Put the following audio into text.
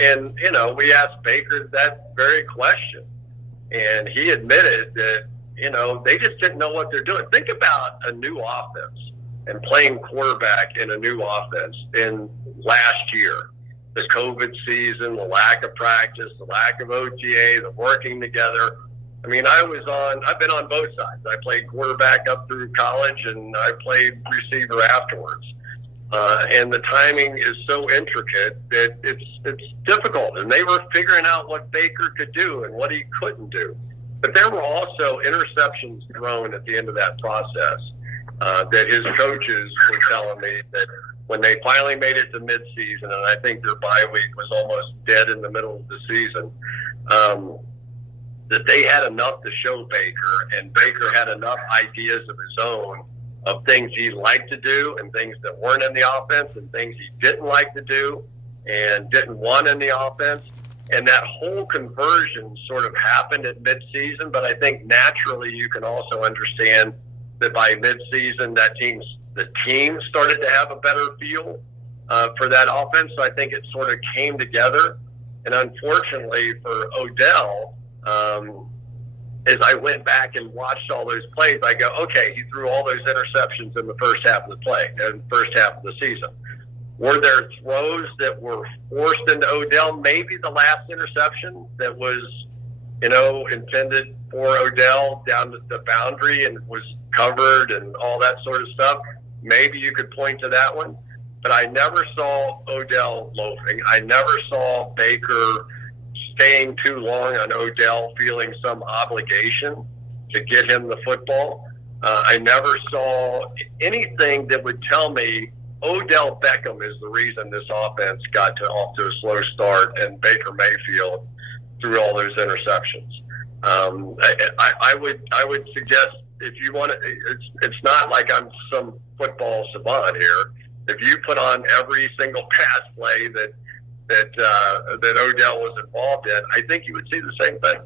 And, we asked Baker that very question. And he admitted that, they just didn't know what they're doing. Think about a new offense and playing quarterback in a new offense in last year. The COVID season, the lack of practice, the lack of OTA, the working together. I mean, I've been on both sides. I played quarterback up through college, and I played receiver afterwards. And the timing is so intricate that it's difficult. And they were figuring out what Baker could do and what he couldn't do. But there were also interceptions thrown at the end of that process that his coaches were telling me that when they finally made it to midseason, and I think their bye week was almost dead in the middle of the season, that they had enough to show Baker, and Baker had enough ideas of his own of things he liked to do and things that weren't in the offense and things he didn't like to do and didn't want in the offense. And that whole conversion sort of happened at midseason, but I think naturally you can also understand that by midseason the team started to have a better feel for that offense. So I think it sort of came together. And unfortunately for Odell, as I went back and watched all those plays, I go, okay, he threw all those interceptions in the first half of the season. Were there throws that were forced into Odell? Maybe the last interception that was, intended for Odell down to the boundary and was covered and all that sort of stuff. Maybe you could point to that one. But I never saw Odell loafing. I never saw Baker staying too long on Odell, feeling some obligation to get him the football. I never saw anything that would tell me Odell Beckham is the reason this offense got off to a slow start and Baker Mayfield threw all those interceptions. I would suggest, if you want to, it's not like I'm some football savant here. If you put on every single pass play that Odell was involved in, I think you would see the same thing.